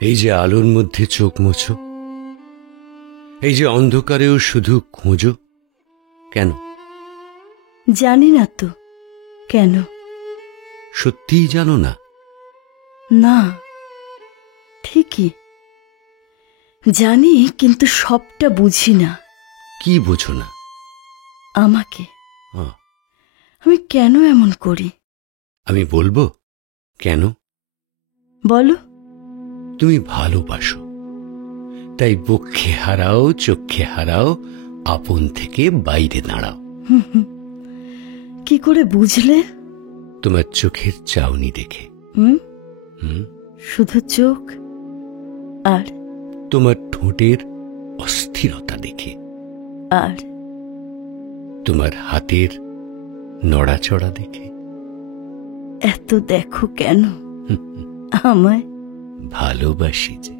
এই যে আলোর মধ্যে চোখ মোছো, এই যে অন্ধকারেও শুধু খোঁজো, কেন? জানি না তো কেন। সত্যিই জানো না? না, ঠিকই জানি, কিন্তু সবটা বুঝি না। কি বোঝো না? আমাকে আহ, আমি কেন এমন করি? আমি বলবো কেন? বলো। তুমি ভালোবাসো, তাই বক্ষে হারাও, চক্ষে হারাও, আপন থেকে বাইরে দাঁড়াও। কি করে বুঝলে? তোমার চোখের চাউনি দেখে। শুধু চোখ? আর তোমার ঠোঁটের অস্থিরতা দেখে। আর তোমার হাতের নড়াচড়া দেখে। এত দেখো কেন আমায়? ভালোবাসি যে।